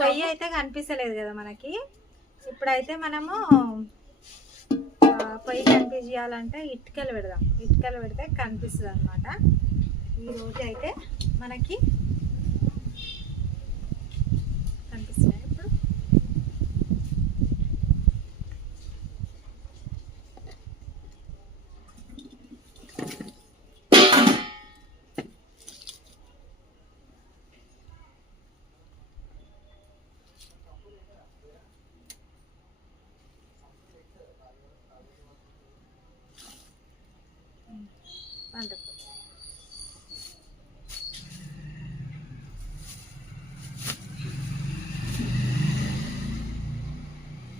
పొయ్యి అయితే కనిపిస్తలేదు కదా మనకి. ఇప్పుడైతే మనము పొయ్యి కనిపించాలంటే ఇటుకలు పెడదాం. ఇటుకలు పెడితే కనిపిస్తుంది అనమాట. ఈరోజు అయితే మనకి కనిపిస్తున్నాయి. ఇప్పుడు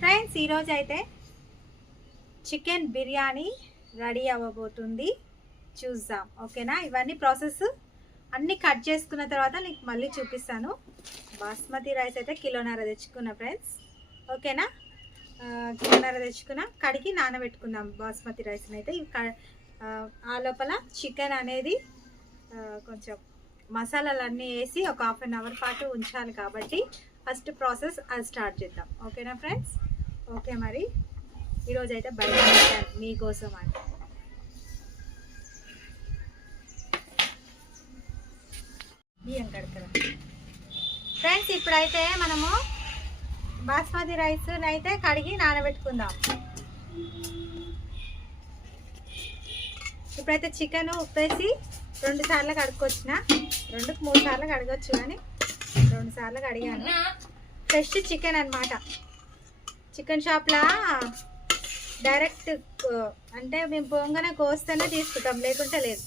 ఫ్రెండ్స్, ఈరోజు అయితే చికెన్ బిర్యానీ రెడీ అవ్వబోతుంది, చూద్దాం. ఓకేనా? ఇవన్నీ ప్రాసెస్ అన్నీ కట్ చేసుకున్న తర్వాత నీకు మళ్ళీ చూపిస్తాను. బాస్మతి రైస్ అయితే కిలోన్నర తెచ్చుకున్నా ఫ్రెండ్స్. ఓకేనా? కిలోన్నర తెచ్చుకున్నా. కడిగి నానబెట్టుకుందాం బాస్మతి రైస్ని అయితే. ఆ లోపల చికెన్ అనేది కొంచెం మసాలాలన్నీ వేసి ఒక హాఫ్ అన్ అవర్ పాటు ఉంచాలి కాబట్టి ఫస్ట్ ప్రాసెస్ అది స్టార్ట్ చేద్దాం. ఓకేనా ఫ్రెండ్స్? ఓకే, మరి ఈరోజు అయితే బయట మీకోసం అండి. బియ్యం కడకరా ఫ్రెండ్స్. ఇప్పుడైతే మనము బాస్మతి రైస్ అయితే కడిగి నానబెట్టుకుందాం. ఇప్పుడైతే చికెన్ ఉప్పేసి 2 సార్లు కడుక్కొచ్చిన. 2-3 సార్లు కడగచ్చు, కానీ 2 సార్లు కడిగాను. ఫ్రెష్ చికెన్ అన్నమాట. చికెన్ షాప్లా డైరెక్ట్ అంటే మేము పోగానే కోస్తేనే తీసుకుంటాం, లేకుంటే లేదు.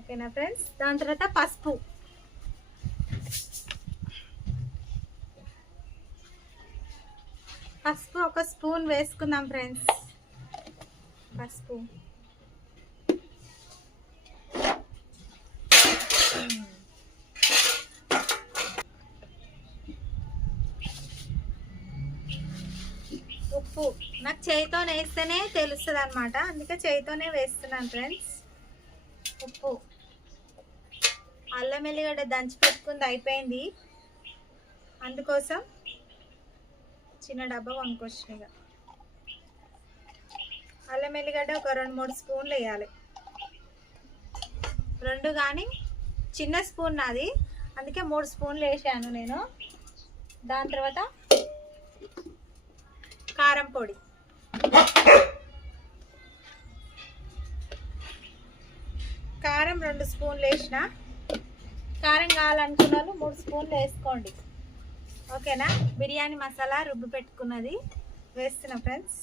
ఓకేనా ఫ్రెండ్స్? దాని తర్వాత పసుపు, ఒక స్పూన్ వేసుకుందాం ఫ్రెండ్స్. పసుపు, ఉప్పు. నాకు చేయితో వేస్తేనే తెలుస్తుంది అనమాట, అందుకే చేయితోనే వేస్తున్నాను ఫ్రెండ్స్. ఉప్పు, అల్లం ఎల్లిగడ్డ దంచి పెట్టుకుంది అయిపోయింది, అందుకోసం చిన్న డబ్బా కొనుక్కొచ్చినాయి. అల్లం ఎల్లిగడ్డ ఒక 2-3 స్పూన్లు వేయాలి. 2 కానీ చిన్న స్పూన్ నాది, అందుకే 3 స్పూన్లు వేసాను నేను. దాని తర్వాత కారం పొడి, కారం 2 స్పూన్లు వేసిన. కారం కావాలనుకున్న వాళ్ళు 3 స్పూన్లు వేసుకోండి. ఓకేనా? బిర్యానీ మసాలా రుబ్బు పెట్టుకున్నది వేస్తున్నా ఫ్రెండ్స్.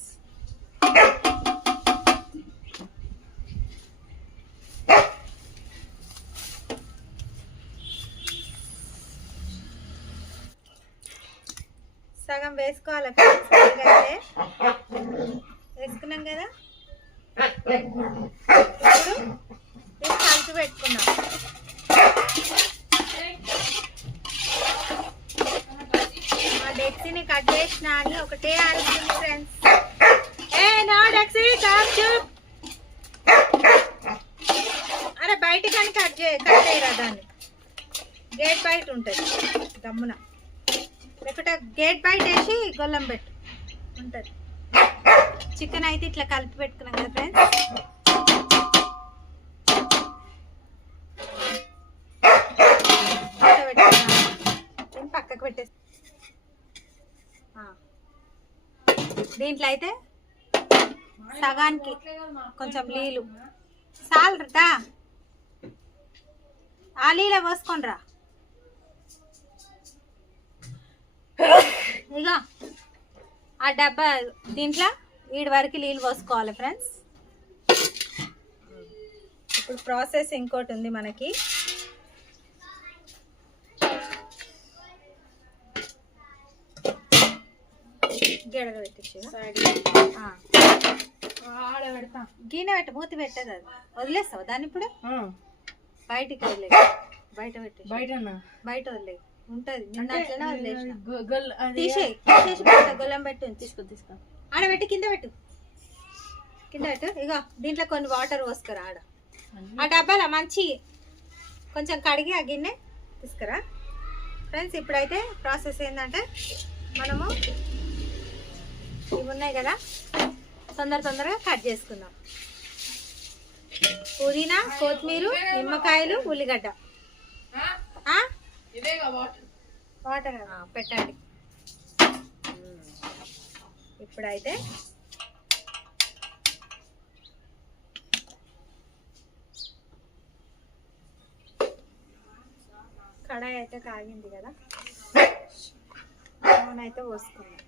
సగం వేసుకోవాలి ఫ్రెండ్స్. అయితే వేసుకున్నాం కదా, ఇప్పుడు కలిపి పెట్టుకున్నాం. మా డెక్సీని కట్ చేసిన అని ఒకటే అడుగుతుంది ఫ్రెండ్స్. నా డెక్సీ అరే బయట కానీ కట్ చేయరా, దాన్ని గేట్ బయట ఉంటుంది దమ్మున, లేకపోతే గేట్ బయట వేసి గొల్లం పెట్టు ఉంటుంది. చికెన్ అయితే ఇట్లా కలిపి పెట్టుకున్నాం కదా ఫ్రెండ్స్. పక్కకు పెట్టేసి దీంట్లో అయితే సగానికి కొంచెం నీళ్ళు సాలరా, ఆ నీళ్ళే పోసుకొని రా. ఇక ఆ డబ్బా దీంట్లో వీడి వరకు నీళ్ళు పోసుకోవాలి ఫ్రెండ్స్. ఇప్పుడు ప్రాసెస్ ఇంకోటి ఉంది మనకి. గెడగ పెట్టచ్చు, గిన్నె పెట్ట, మూతి పెట్టదు. అది వదిలేస్తావు దాన్ని ఇప్పుడు బయటికి వదిలే, బయట పెట్టే, బయట వదిలే ఉంటది. నిన్న అట్లనే వదిలేసిన. తీసేసి గొల్లం పెట్టు, తీసుకో ఆడబెట్టి కింద పెట్టు. ఇగో దీంట్లో కొన్ని వాటర్ పోసుకురా. ఆడ ఆ డబ్బాలో మంచి కొంచెం కడిగి ఆ గిన్నె తీసుకురా ఫ్రెండ్స్. ఇప్పుడైతే ప్రాసెస్ ఏంటంటే మనము ఇవి ఉన్నాయి కదా, తొందరగా కట్ చేసుకుందాం. పుదీనా, కొత్తిమీర, నిమ్మకాయలు, ఉల్లిగడ్డ, వాటర్ పెట్టండి. ఇప్పుడైతే కడాయి అయితే కాగింది కదా, నూనె అయితే పోసుకుందాం.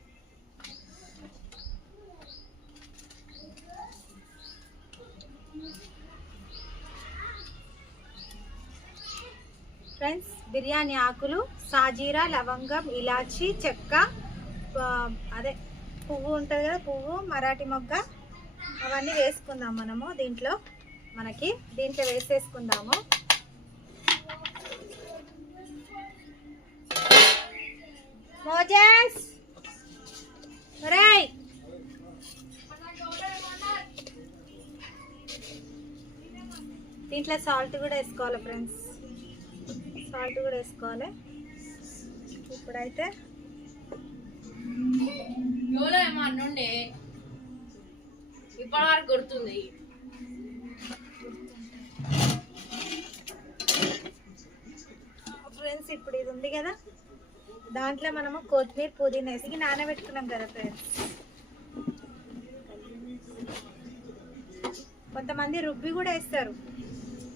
ఫ్రెండ్స్, బిర్యానీ ఆకులు, సాజీరా, లవంగం, ఇలాచి, చెక్క, అదే పువ్వు ఉంటుంది కదా, పువ్వు, మరాఠీ మొగ్గ, అవన్నీ వేసుకుందాం మనము. దీంట్లో వేసేసుకుందాము. Moses right. దీంట్లో సాల్ట్ కూడా వేసుకోవాలి ఫ్రెండ్స్, సాల్ట్ కూడా వేసుకోవాలి. ఇప్పుడైతే ఇప్పటివరకు గుర్తుంది. ఫ్రెండ్స్, ఇప్పుడు ఇది ఉంది కదా, దాంట్లో మనము కొత్తిమీర, పుదీనా వేసి నానబెట్టుకున్నాం కదా ఫ్రెండ్స్. కొంతమంది రుబ్బి కూడా వేస్తారు,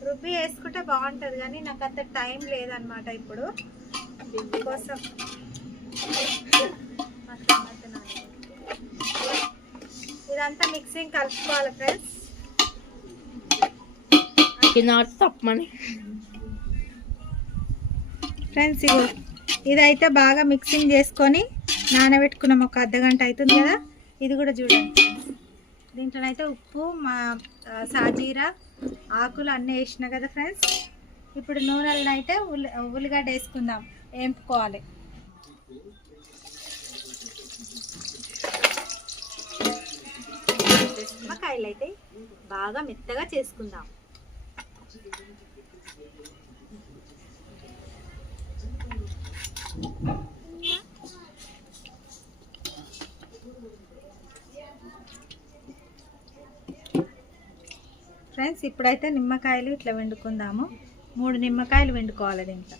రుబ్బి వేసుకుంటే బాగుంటుంది, కానీ నాకు అంత టైం లేదనమాట ఇప్పుడు. దీనికోసం ఇదంతా మిక్సింగ్ కలుపుకోవాలి ఫ్రెండ్స్. తప్పమని ఫ్రెండ్స్, ఇదైతే బాగా మిక్సింగ్ చేసుకొని నానబెట్టుకున్నాం. ఒక అర్ధగంట అవుతుంది కదా. ఇది కూడా చూడండి, దీంట్లోనైతే ఉప్పు, సాజీరా ఆకులు అన్నీ వేసిన కదా ఫ్రెండ్స్. ఇప్పుడు నూనెలను అయితే ఉల్లిగడ్డ వేసుకుందాం, వేపుకోవాలి. నిమ్మకాయలు అయితే బాగా మెత్తగా చేసుకుందాం. ఫ్రెండ్స్, ఇప్పుడైతే నిమ్మకాయలు ఇట్లా వండుకుందాము. 3 నిమ్మకాయలు వండుకోవాలి దీంట్లో.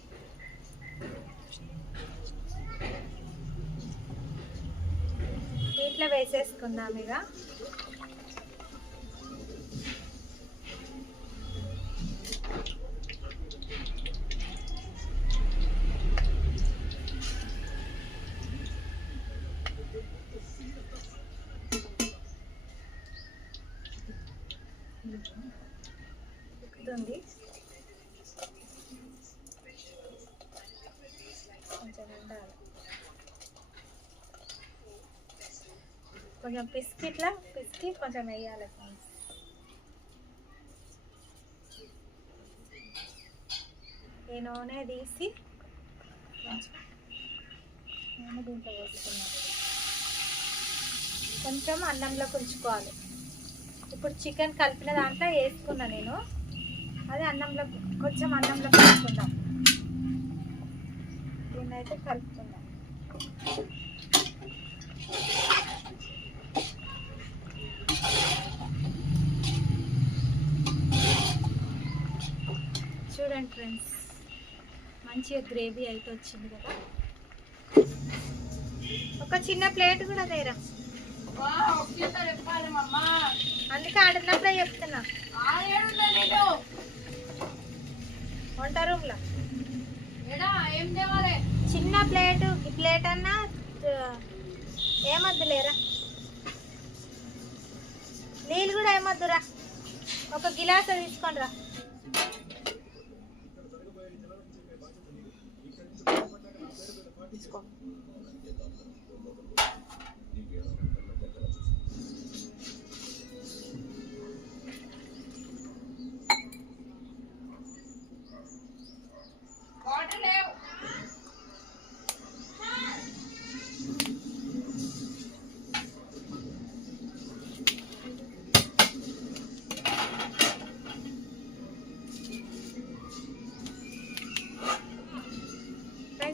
దీంట్లో వేసేసుకుందాం ఇక. ఉక్కుతుంది, కొంచెం ఉండాలి. కొంచెం పిసికి కొంచెం వేయాలి. ఈ నూనె తీసి నూనె దీంట్లో పోసుకున్నాను. కొంచెం అన్నంలో ఉంచుకోవాలి. ఇప్పుడు చికెన్ కలిపిన దాంట్లో వేసుకున్నా నేను, అదే అన్నంలో కొంచెం అన్నంలో కలుపుకుందాం. దీన్ని అయితే కలుపుకుందాం. చూడండి ఫ్రెండ్స్, మంచిగా గ్రేవీ అయితే వచ్చింది కదా. ఒక చిన్న ప్లేట్ కూడా తేరా, అందుకే ఆడున్నప్పుడే చెప్తున్నా. వంట రూమ్లో చిన్న ప్లేటు, ఈ ప్లేట్ అన్నా ఏమద్దు లేరా, నీళ్ళు కూడా ఏమద్దురా, ఒక గిలాస తీసుకొని రా. తీసుకో.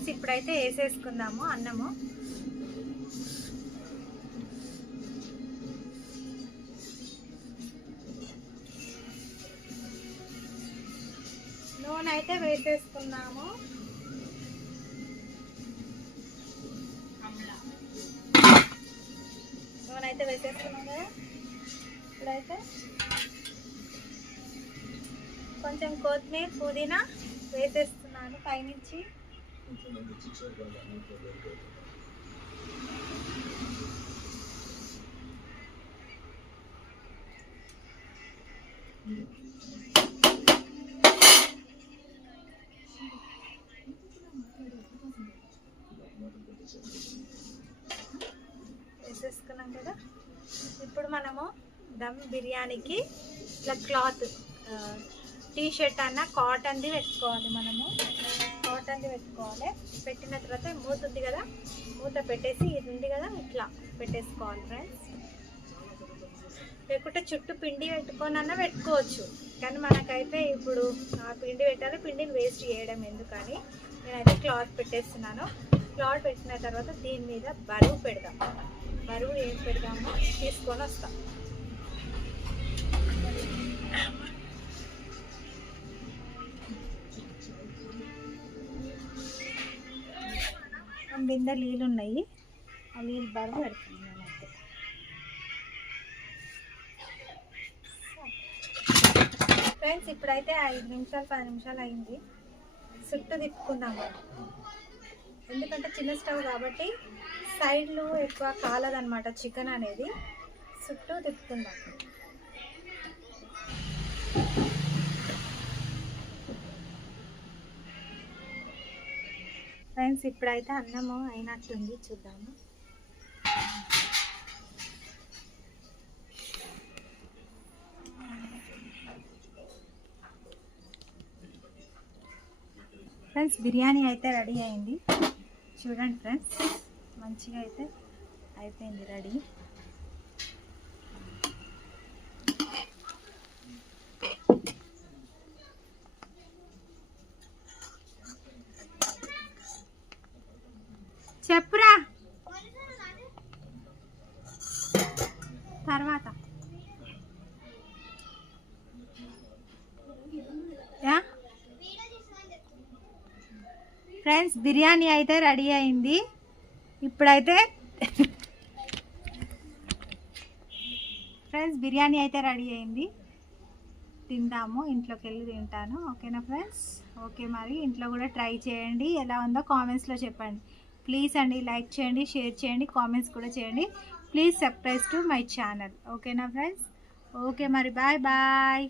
ఫ్రెండ్స్ ఇప్పుడైతే వేసేసుకుందాము అన్నము. నూనె అయితే వేసేసుకున్నాము. నూనె అయితే వేసేసుకున్నాం కదా. ఇప్పుడైతే కొంచెం కొత్తిమీర పుదీనా వేసేస్తున్నాను పైనుంచి. వేసేసుకున్నాం కదా. ఇప్పుడు మనము దమ్ బిర్యానీకి ఇట్లా క్లాత్ టీ షర్ట్ అన్న కాటన్ది పెట్టుకోవాలి. మనము కాటన్ది పెట్టుకోవాలి. పెట్టిన తర్వాత మూత ఉంది కదా, మూత పెట్టేసి ఇది ఉంది కదా ఇట్లా పెట్టేసుకోవాలి ఫ్రెండ్స్. లేకుంటే చుట్టూ పిండి పెట్టుకోనన్నా పెట్టుకోవచ్చు, కానీ మనకైతే ఇప్పుడు పిండి పెట్టాలి. పిండిని వేస్ట్ చేయడం ఎందుకని నేనైతే క్లాత్ పెట్టేస్తున్నాను. క్లాత్ పెట్టిన తర్వాత దీని మీద బరువు పెడదాం. బరువు ఏం పెడదామో తీసుకొని వస్తాం. బిందె నీళ్ళు ఉన్నాయి, ఆ నీళ్ళు బరువు పెడుతున్నాను అయితే. ఫ్రెండ్స్ ఇప్పుడైతే 5 నిమిషాలు 10 నిమిషాలు అయింది. చుట్టూ తిప్పుకుందాము, ఎందుకంటే చిన్న స్టవ్ కాబట్టి సైడ్లు ఎక్కువ కాలదనమాట చికెన్ అనేది. చుట్టూ తిప్పుకుందాం. ఫ్రెండ్స్ ఇప్పుడైతే అన్నము అయినట్టుంది, చూద్దాము. ఫ్రెండ్స్ బిర్యానీ అయితే రెడీ అయింది, చూడండి ఫ్రెండ్స్. మంచిగా అయితే అయిపోయింది రెడీ. చెప్పురా తర్వాత. ఫ్రెండ్స్ బిర్యానీ అయితే రెడీ అయింది. ఇప్పుడైతే ఫ్రెండ్స్ బిర్యానీ అయితే రెడీ అయింది, తిందాము. ఇంట్లోకి వెళ్ళి తింటాను. ఓకేనా ఫ్రెండ్స్? ఓకే, మరి ఇంట్లో కూడా ట్రై చేయండి. ఎలా ఉందో కామెంట్స్లో చెప్పండి ప్లీజ్ అండి. లైక్ చేయండి, షేర్ చేయండి, కామెంట్స్ కూడా చేయండి. Please subscribe to my channel. ఓకేనా ఫ్రెండ్స్? ఓకే మరి, బాయ్ బాయ్.